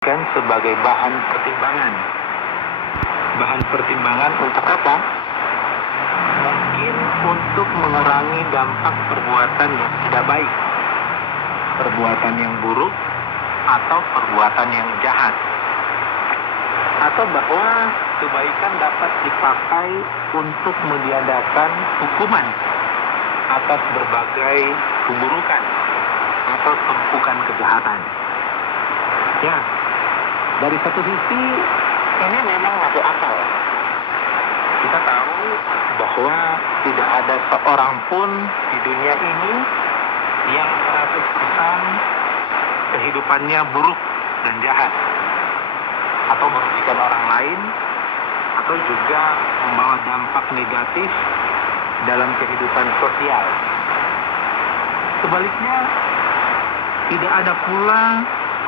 Kan sebagai bahan pertimbangan. Bahan pertimbangan untuk apa? Mungkin untuk mengurangi dampak perbuatan yang tidak baik, perbuatan yang buruk, atau perbuatan yang jahat. Atau bahwa kebaikan dapat dipakai untuk meniadakan hukuman atas berbagai keburukan atau tumpukan kejahatan. Ya, dari satu sisi ini memang masuk akal. Kita tahu bahwa tidak ada seorang pun di dunia ini yang 100% kehidupannya buruk dan jahat, atau merugikan orang lain, atau juga membawa dampak negatif dalam kehidupan sosial. Sebaliknya, tidak ada pula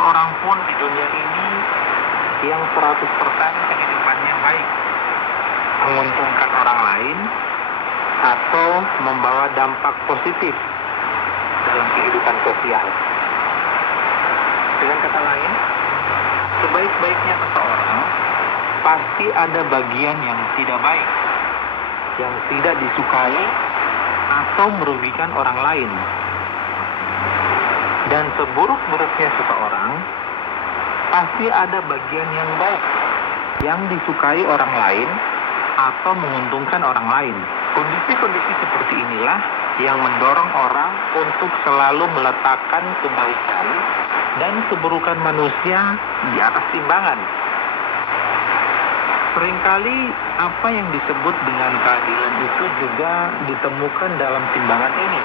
seorang pun di dunia ini yang 100% kehidupannya baik, menguntungkan orang lain, atau membawa dampak positif dalam kehidupan sosial. Dengan kata lain, sebaik-baiknya seseorang pasti ada bagian yang tidak baik, yang tidak disukai atau merugikan orang lain. Dan seburuk-buruknya seseorang pasti ada bagian yang baik, yang disukai orang lain atau menguntungkan orang lain. Kondisi-kondisi seperti inilah yang mendorong orang untuk selalu meletakkan kebaikan dan keburukan manusia di atas timbangan. Seringkali apa yang disebut dengan keadilan itu juga ditemukan dalam timbangan ini.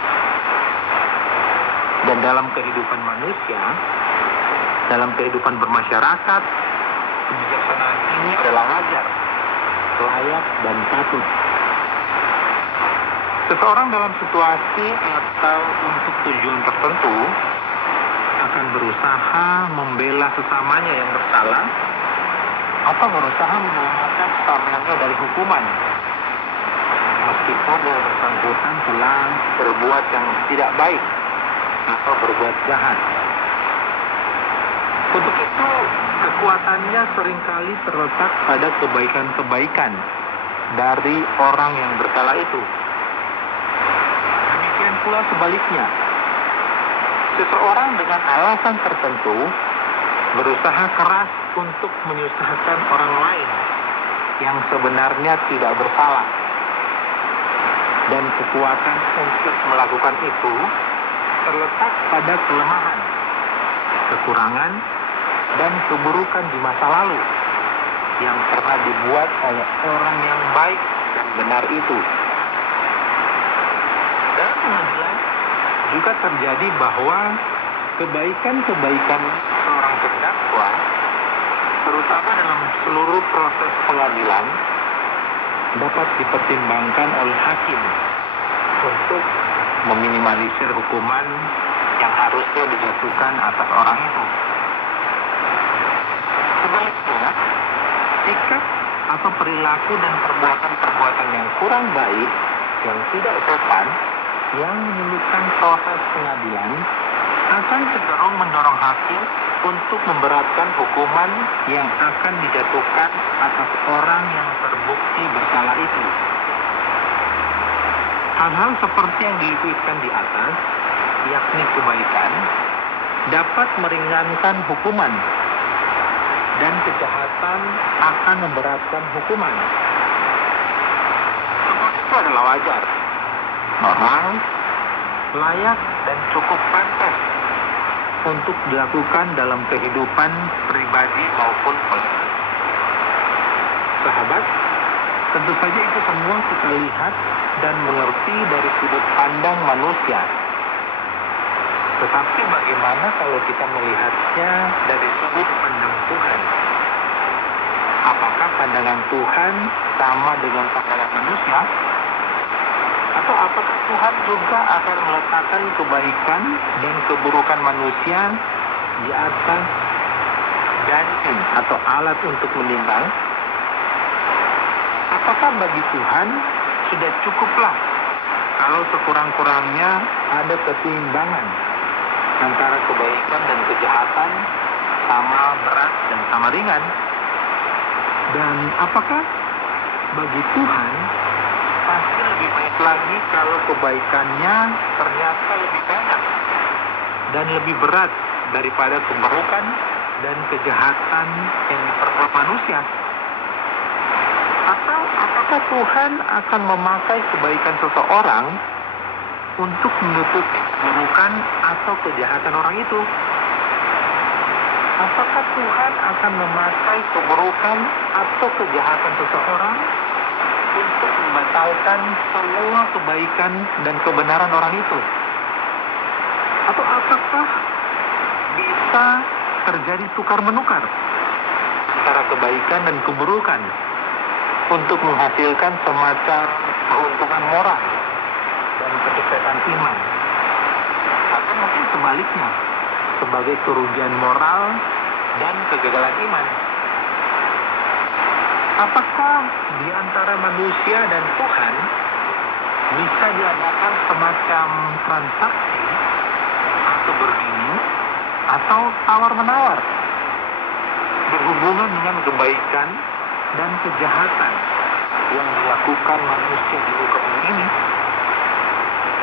Dan dalam kehidupan manusia, dalam kehidupan bermasyarakat, kebijaksanaan ini adalah wajar, layak, dan patut. Seseorang dalam situasi atau untuk tujuan tertentu akan berusaha membela sesamanya yang bersalah atau berusaha menyelamatkan sesamanya dari hukuman, meskipun yang bersangkutan telah berbuat yang tidak baik atau berbuat jahat. Untuk itu, kekuatannya seringkali terletak pada kebaikan-kebaikan dari orang yang bersalah itu. Demikian pula sebaliknya, seseorang dengan alasan tertentu berusaha keras untuk menyusahkan orang lain yang sebenarnya tidak bersalah. Dan kekuatan untuk melakukan itu terletak pada kelemahan, kekurangan, dan keburukan di masa lalu yang pernah dibuat oleh orang yang baik dan benar itu. Dalam pengadilan juga terjadi bahwa kebaikan-kebaikan seorang terdakwa, terutama dalam seluruh proses pengadilan, dapat dipertimbangkan oleh hakim untuk meminimalisir hukuman yang harusnya dijatuhkan atas orang itu. Sebaliknya, sikap atau perilaku dan perbuatan-perbuatan yang kurang baik, yang tidak sopan, yang menyulitkan proses pengadilan, akan cenderung mendorong hakim untuk memberatkan hukuman yang akan dijatuhkan atas orang yang terbukti bersalah itu. Hal-hal seperti yang disebutkan di atas, yakni kebaikan, dapat meringankan hukuman, dan kejahatan akan memberatkan hukuman. Semua itu adalah wajar, normal, layak, dan cukup pantas untuk dilakukan dalam kehidupan pribadi maupun politik. Sahabat, tentu saja itu semua kita lihat dan mengerti dari sudut pandang manusia. Tetapi bagaimana kalau kita melihatnya dari sudut pandang Tuhan? Apakah pandangan Tuhan sama dengan pandangan manusia? Atau apakah Tuhan juga akan meletakkan kebaikan dan keburukan manusia di atas gandeng atau alat untuk menimbang? Apakah bagi Tuhan sudah cukuplah kalau sekurang-kurangnya ada keseimbangan antara kebaikan dan kejahatan sama berat dan sama ringan. Dan apakah bagi Tuhan pasti lebih baik lagi kalau kebaikannya ternyata lebih banyak dan lebih berat daripada keburukan dan kejahatan yang diperbuat manusia? Atau apakah Tuhan akan memakai kebaikan seseorang untuk menutupi keburukan atau kejahatan orang itu? Apakah Tuhan akan memakai keburukan atau kejahatan seseorang untuk membatalkan semua kebaikan dan kebenaran orang itu? Atau apakah bisa terjadi tukar-menukar antara kebaikan dan keburukan untuk menghasilkan semacam keuntungan moral dan kesuksesan iman? Atau mungkin sebaliknya, sebagai kerugian moral dan kegagalan iman? Apakah di antara manusia dan Tuhan bisa diadakan semacam transaksi atau bergini atau tawar-menawar berhubungan dengan kebaikan dan kejahatan yang dilakukan manusia di muka bumi ini?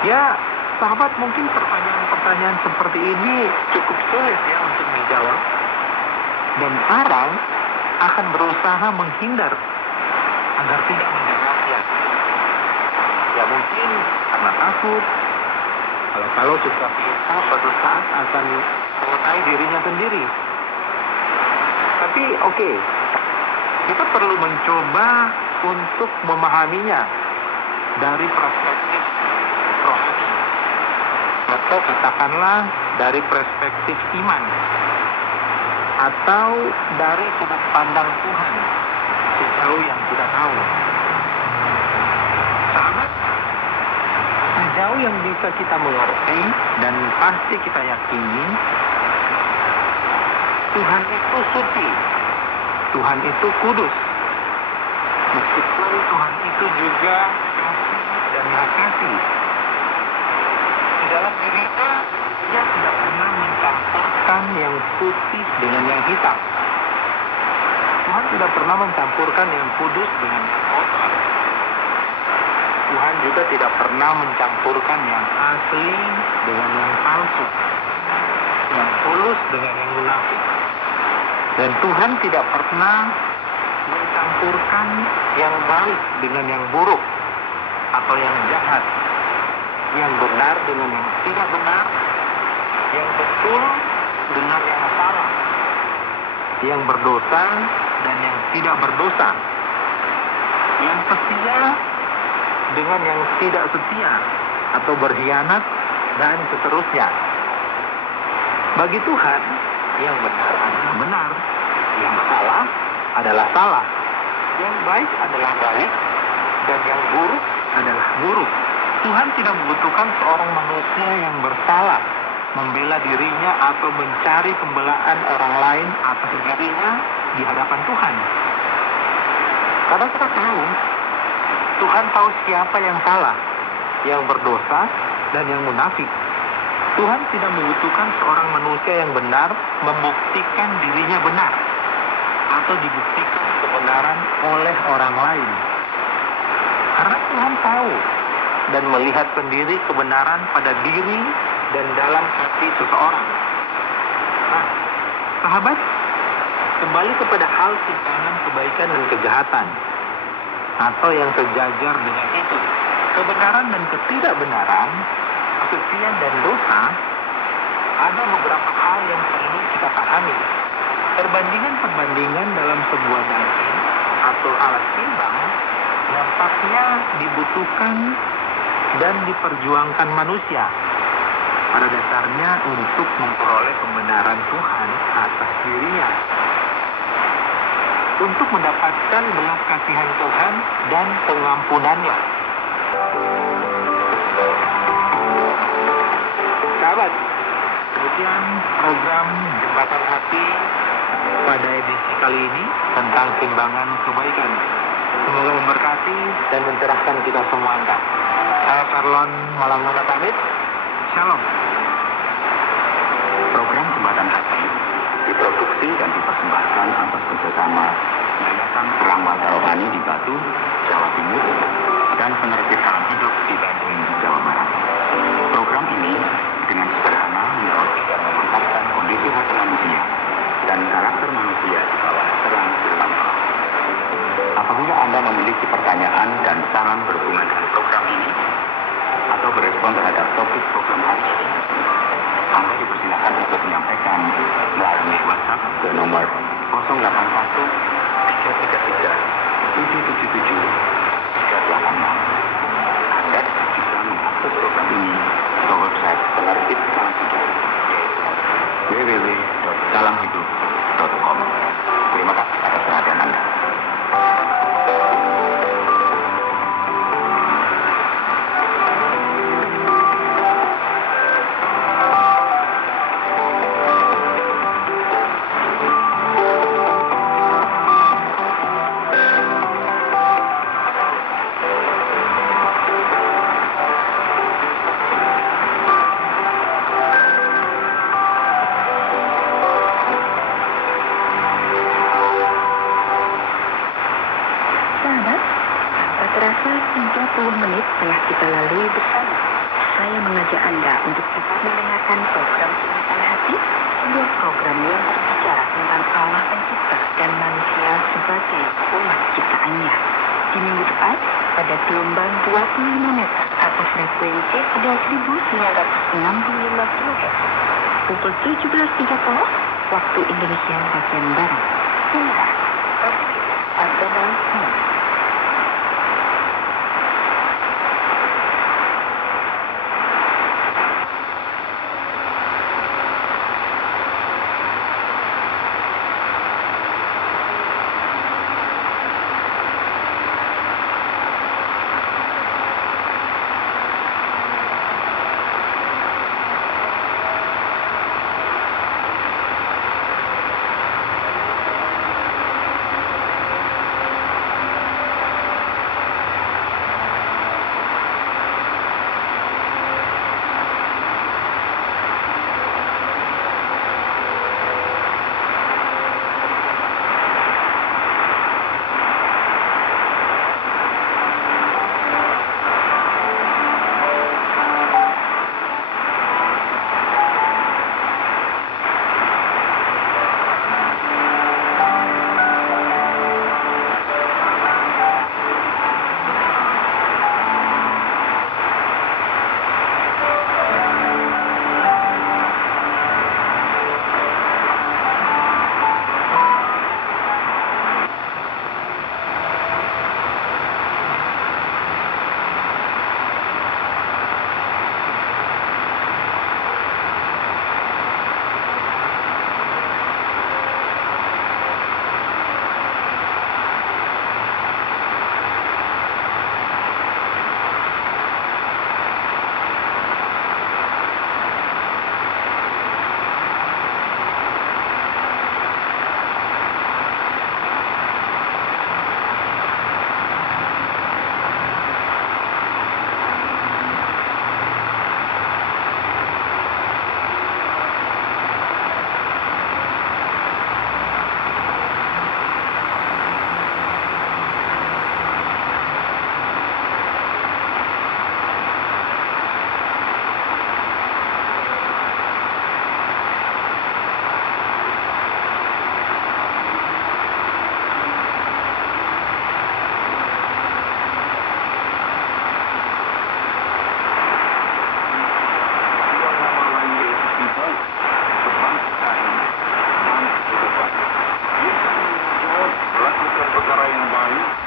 Ya, sahabat, mungkin pertanyaan-pertanyaan seperti ini cukup sulit ya untuk dijawab, dan orang akan berusaha menghindar agar tidak menjawabnya. Ya mungkin karena takut kalau sesuatu itu suatu saat akan mengenai dirinya sendiri. Tapi oke, kita perlu mencoba untuk memahaminya dari perspektif rohani, atau katakanlah dari perspektif iman, atau dari sudut pandang Tuhan sejauh yang kita tahu. Sahabat, sejauh yang bisa kita mengerti dan pasti kita yakini, Tuhan itu suci, Tuhan itu kudus. Meskipun Tuhan itu juga kasih dan maha kasih, di dalam dirinya Dia tidak pernah mencampurkan yang putih dengan yang hitam. Tuhan tidak pernah mencampurkan yang kudus dengan yang kotor. Tuhan juga tidak pernah mencampurkan yang asli dengan yang palsu, yang tulus dengan yang munafik. Dan Tuhan tidak pernah mencampurkan yang baik dengan yang buruk atau yang jahat, yang benar dengan yang tidak benar, yang betul dengan yang salah, yang berdosa dan yang tidak berdosa, yang setia dengan yang tidak setia atau berkhianat, dan seterusnya. Bagi Tuhan, yang benar adalah benar, yang salah adalah salah, yang baik adalah baik, dan yang buruk adalah buruk. Tuhan tidak membutuhkan seorang manusia yang bersalah membela dirinya atau mencari pembelaan orang lain atas dirinya di hadapan Tuhan. Karena kita tahu, Tuhan tahu siapa yang salah, yang berdosa, dan yang munafik. Tuhan tidak membutuhkan seorang manusia yang benar membuktikan dirinya benar atau dibuktikan kebenaran oleh orang lain. Karena Tuhan tahu dan melihat sendiri kebenaran pada diri dan dalam hati seseorang. Nah, sahabat, kembali kepada hal timbangan kebaikan dan kejahatan, atau yang sejajar dengan itu, kebenaran dan ketidakbenaran, kesucian dan dosa. Ada beberapa hal yang perlu kita pahami. Perbandingan dalam sebuah daging atau alat timbang nampaknya dibutuhkan dan diperjuangkan manusia pada dasarnya untuk memperoleh pembenaran Tuhan atas dirinya, untuk mendapatkan belas kasihan Tuhan dan pengampunannya. Sahabat, demikian program Jembatan Hati pada edisi kali ini tentang timbangan kebaikan. Semoga memberkati dan mencerahkan kita semua. Saya Farlon Malamuna pamit. Shalom. Program Jembatan Hati diproduksi diproduksi dan dipersembahkan atas kerjasama Yayasan Terang Mata Rohani di Batu, Jawa Timur, dan Penerbit Salam Hidup di Bandung, Jawa Barat. Program ini dengan sederhana menyoroti dan memaparkan kondisi hati manusia dan karakter manusia di bawah terang firman Allah. Apabila Anda memiliki pertanyaan dan saran berhubungan dengan program ini, atau berespon terhadap topik program hari ini, Anda dipersilakan untuk menyampaikan melalui WhatsApp ke nomor 081 333 777 386. Anda juga mengakses program ini ke website Penerbit Salam Hidup, www.salamhidup.com. Terima kasih atas perhatian Anda. Terasa 30 menit telah kita lalui bersama. Saya mengajak Anda untuk tetap mendengarkan program Cinta Hati, sebuah program yang berbicara tentang Allah Pencipta dan manusia sebagai umat ciptaannya. Di minggu depan, pada gelombang 25 meter atau frekuensi pada 1965 kHz, pukul 17.30 waktu Indonesia bagian Barat. Inilah Adana Home.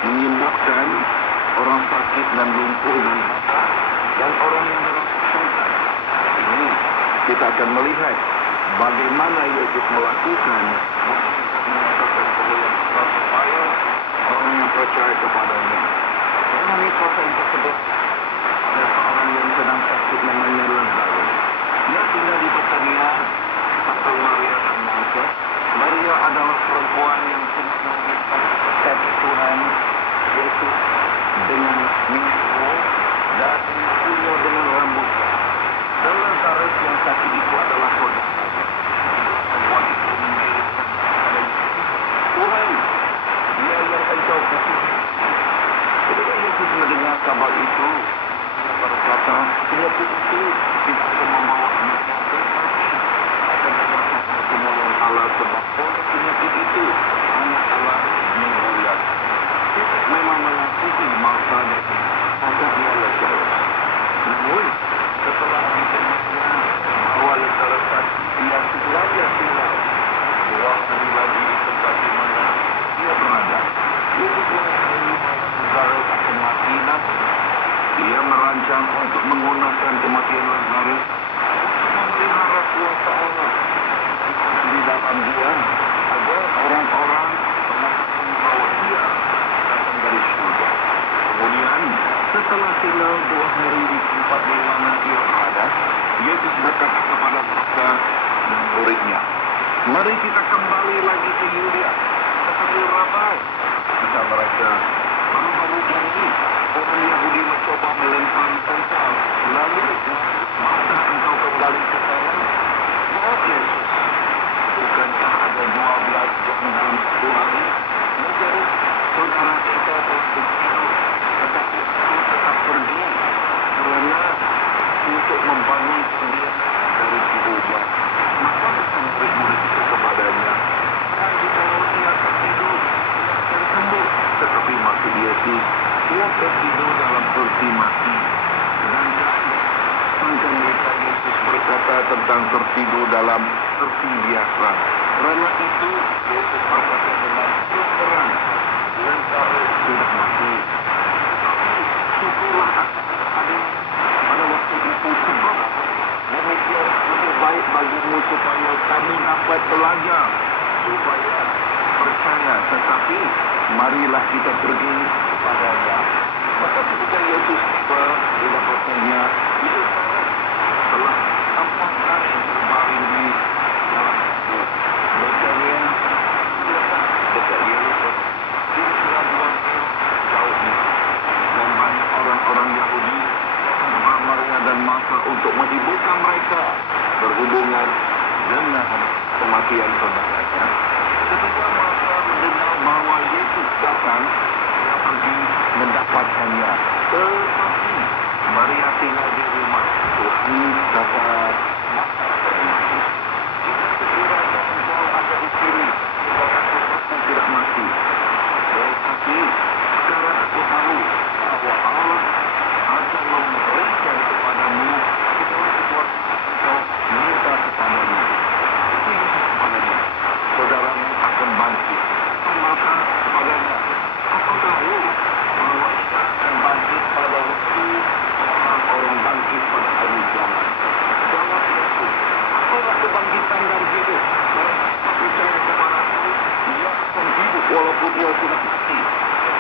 menyembuhkan orang sakit dan lumpuh dan mata dan orang yang berkesulitan. Ini kita akan melihat bagaimana Yesus melakukan supaya orang yang percaya kepadanya. Dengan proses tersebut ada seorang yang sedang sakit namanya Lazarus. Dia tinggal di Betania, kata Maria dan Martha. Maria adalah perempuan yang sangat meminta kasih Tuhan Yesus dengan minggu dan punya dengan rambut. Dan Lazarus yang sakit itu adalah saudaranya. Perempuan itu mengirimkan kabar itu. Dia berkata, penyakit itu tidak akan membawa penyakit, akan membawa kemuliaan Allah sebab oleh penyakit itu anak Allah dimuliakan. Memang menyakiti masa dan agaknya lega. Namun, setelah ditemukannya bahwa letakkan ia segera silau 2 hari lagi di tempat di mana dia berada. Itu pun Lazarus akan mati nanti. Ia merancang untuk menggunakan kematian Lazarus untuk memelihara kuasa Allah di dalam dia agar orang-orang mengatakan bahwa dia datang dari surga. Kemudian setelah tinggal 2 hari di tempat di mana ia berada, Yesus berkata kepada mereka dan muridnya, "Mari kita kembali lagi ke Yudea." Tetapi Rabai, kata mereka, baru-baru ini orang Yahudi mencoba melempari engkau, lalu masa engkau kembali ke sana? Jawab Yesus, bukankah ada 12 jam dalam satu hari? Menjadi saudara kita telah bertidur, tetapi aku tetap pergi karena untuk membangunkan dia dari tidurnya. Maka kata murid-murid itu kepadanya, jika ia tertidur, ia akan sembuh. Tetapi maksud Yesus, ia tertidur dalam erti mati. Sedangkan mereka Yesus berkata tentang tertidur dalam erti biasa. Karena itu Yesus berkata dengan terus terang, Lazarus sudah mati. Syukurlah ada pada waktu itu sebab demikian lebih baik bagimu supaya kamu dapat belajar, supaya percaya. Tetapi marilah kita pergi kepadanya. Maka ketika Yesus tiba di dapatnya, itu telah 4 hari berbaring di dalam kubur. Bacanya dekat Yerusalem, kira-kira 2 mil jauhnya. Dan banyak orang-orang Yahudi kepada Maria dan Martha untuk menghiburkan mereka berhubungan dengan kematian saudaranya. Ketika Martha mendengar bahwa Yesus datang, dia pergi mendapatkannya. Tetapi Maria tinggal di rumah. Tuhan kata Martha kepada Yesus, "Jika sekiranya engkau ada di sini, aku tidak mati. Tetapi sekarang aku tahu bahwa Allah akan memberikan kepadamu segala sesuatu engkau minta kepadanya." Itu Yesus kepadanya, "Saudaramu akan bangkit." Maka kepadanya, "Aku tahu bahwa kita akan bangkit pada waktu orang-orang bangkit pada hari kiamat." Jawab Yesus, "Apalah kebangkitan dan hidup? Mereka percaya kepadaku, ia akan hidup walaupun ia sudah mati.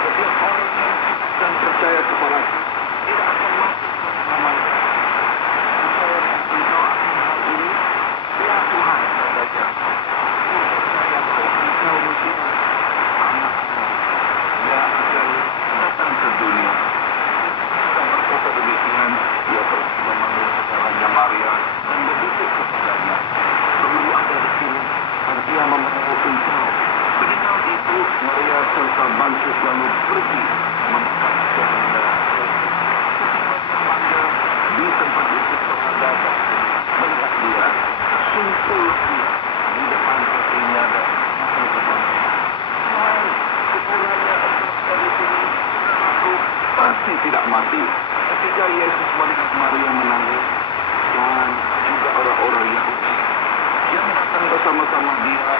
Setiap orang yang hidup dan percaya kepadaku tidak akan mati selama-lamanya. Percaya engkau akan hal ini?" "Ya Tuhan," katanya, "aku percaya bahwa engkau Mesias, Anak Allah, yang akan datang ke dunia." Sudah berkata demikian, ia terus memanggil saudaranya Maria dan berduduk kepadanya. "Guru ada di sini dan ia memeluk engkau." Mendengar itu, Maria serta bangkit lalu pergi membuka kepada Ketika di tempat Yesus berada dan melihat dia, sungguh dia di depan kakinya dan mengatakan, "Tuhan, sekiranya engkau di sini, saudaraku pasti tidak mati." Ketika Yesus melihat Maria menangis dan juga orang-orang Yahudi yang datang bersama-sama dia,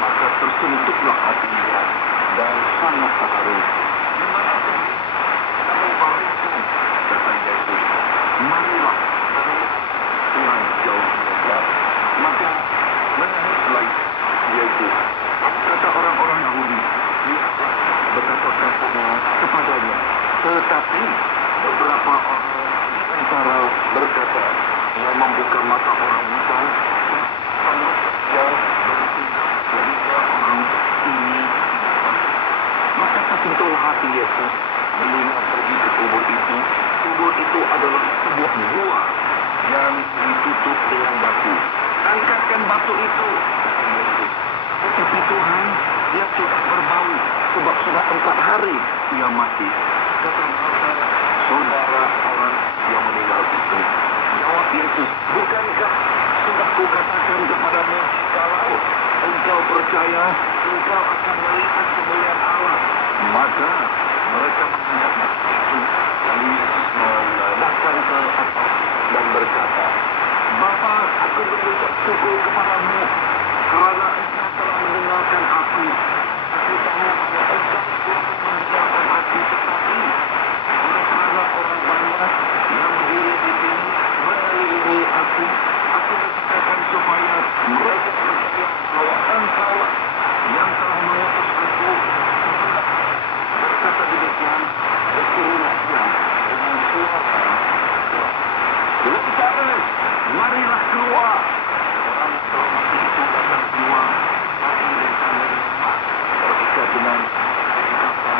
maka tersentuhlah hatinya dan sangat terharu. "Di mana pergi kamu baruku?" kata Yesus. "Marilah," kata Tuhan jauh mereka. Maka menangislah Yesus. Kata orang-orang Yahudi, lihatlah betapa-betapa kepadanya. Tetapi beberapa orang di antara berkata, "Ia membuka mata orang buta, dan yang bertindak sehingga orang ini tidak mati." Maka tersentuhlah hati Yesus mendengar pergi ke kubur itu. Kubur itu adalah sebuah gua yang ditutup dengan batu. "Angkatkan batu itu," kata Yesus. "Tetapi Tuhan, dia sudah berbau sebab sudah 4 hari ia mati." Kata Martha, saudara orang yang meninggal itu? Jawab Yesus, bukankah sudah kukatakan kepadamu, kalau engkau percaya, engkau akan melihat kemuliaan Allah. Maka mereka menghadap itu. Lalu Yesus menadahkan ke atas dan berkata, Bapa, aku mengucap syukur kepadamu kerana engkau telah mendengarkan aku. Aku tahu bahwa engkau telah mendengarkan aku, tetapi oleh kerana orang banyak yang berdiri di sini mengelilingi aku berkatakan supaya mereka percaya bahwa engkau yang telah mengutus aku. Berkata demikian, berserulah dia dengan suara Lazarus, marilah keluar. Orang telah mati itu datang keluar, mati dari tangan terikat dengan ikatan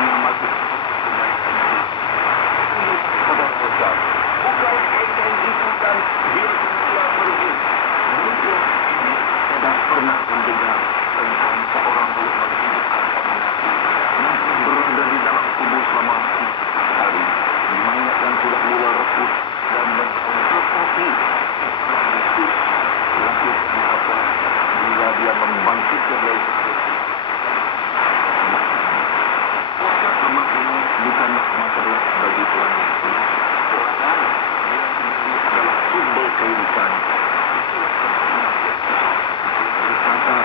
yang masih pada mereka. Bukan kain itu dan dia telah pergi. Mungkin ini tidak pernah mendengar tentang seorang belum menghidupkan orang mati yang berada di dalam kubur selama 3 hari. Mayat yang sudah mulai reput dan tetapi Yesus lakukan apa bila dia membangkitkan Lazarus? Kuasa amat ini bukanlah masalah bagi Tuhan Yesus. Kerana dia sendiri adalah sumber kehidupan. Berkata,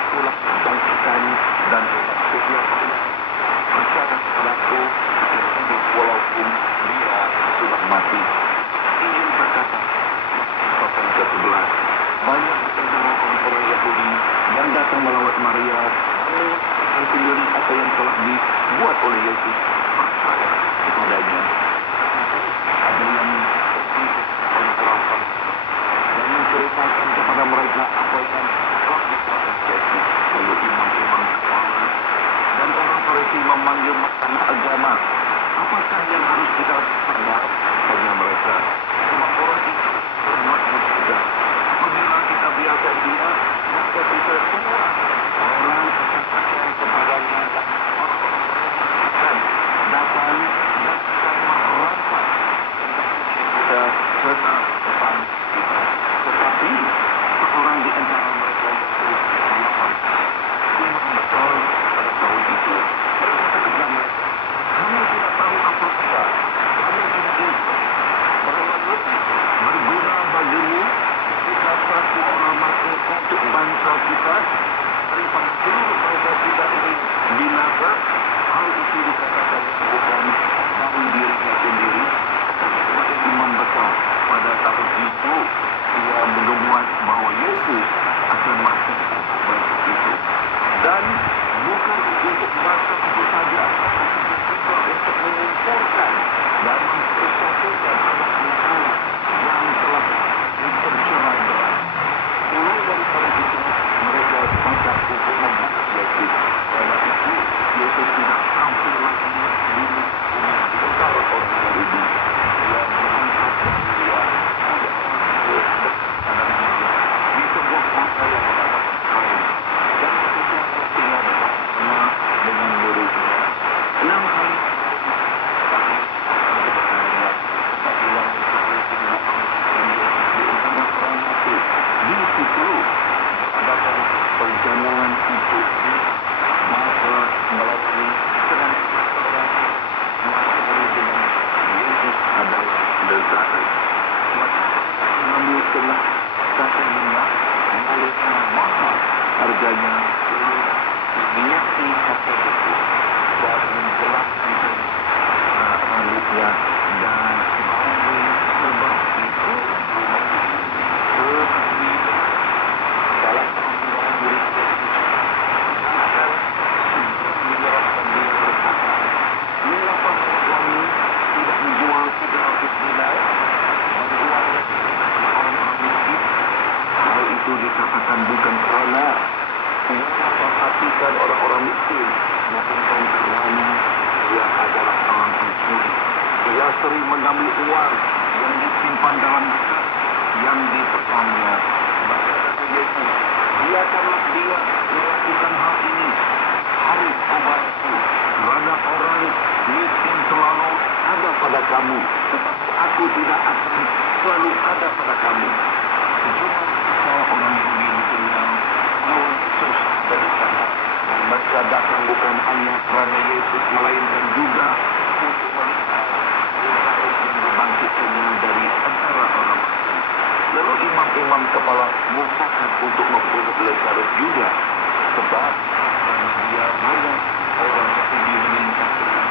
akulah kebangkitan dan setiap percaya kepadaku akan hidup walaupun dia sudah mati. Injil berkata, pasal ke-11, banyak antara orang Yahudi yang datang melawat Maria dan sendiri apa yang telah dibuat oleh Yesus, percaya kepadanya. Ada yang berpengalaman dan menceritakan kepada mereka apa yang telah terjadi. Lalu imam-imam kepala dan orang Farisi memanggil mahkamah agama. Apakah yang harus kita perbuat? Tanya mereka. Semua orang itu berbuat juga. Apabila kita biarkan dia, maka kita semua orang akan kepadanya dan orang akan datang dan akan merampas kita serta depan kita. Tetapi seorang di antara mereka itu mengatakan, memang betul pada tahun itu. Berkata kepada mereka, kami tidak tahu apa saja. Kami tidak ingin berguna bagimu jika satu orang mati untuk bangsa kita daripada seluruh bangsa kita ini binasa. Hal itu dikatakan bukan dari dirinya sendiri, tetapi sebagai imam besar. Pada tahun itu ia menemukan bahwa Yesus akan mati bangsa itu, dan bukan untuk bangsa itu saja, juga untuk mengumpulkan dan mempersatukan anak-anak yang telah bercerai-berai. Mulai dari tahun itu mereka sepakat untuk membunuh Yesus. Karena itu Yesus tidak tampil lagi di antara orang Yahudi yang mengangkat dia di sebuah kota yang bernama Kain, dan ketika tinggal bersama dengan muridnya 6 hari. Di situ ada perjalanan itu, maka melalui dengan Yesus adalah Lazarus. Maka mengambil tengah kata minyak, mengalirkan mahal harganya, minyaki kata itu, dan menjelaskan rambutnya dan bangun sebab itu tetapi salah satu orang murid akan menyerahkan dia berkata, mengapa suami tidak menjual 300 dinar menjualnya orang-orang miskin? Hal itu dikatakan bukan kerana ia memperhatikan orang-orang miskin, melainkan kerana dia adalah orang pencuri. Dia sering mengambil uang yang disimpan dalam kas yang dipesannya. Maka kata Yesus, biarkanlah dia melakukan hal ini, hari obatku. Kerana orang miskin selalu kamu, tetapi aku tidak akan selalu ada pada kamu. Sejumlah orang Yahudi diundang melawan Yesus dari sana. Dan mereka datang bukan hanya karena Yesus, melainkan juga untuk melihat Lazarus yang dibangkitkannya dari antara orang mati. Lalu imam-imam kepala mufakat untuk membunuh Lazarus juga, sebab karena dia melihat orang Yahudi meninggalkan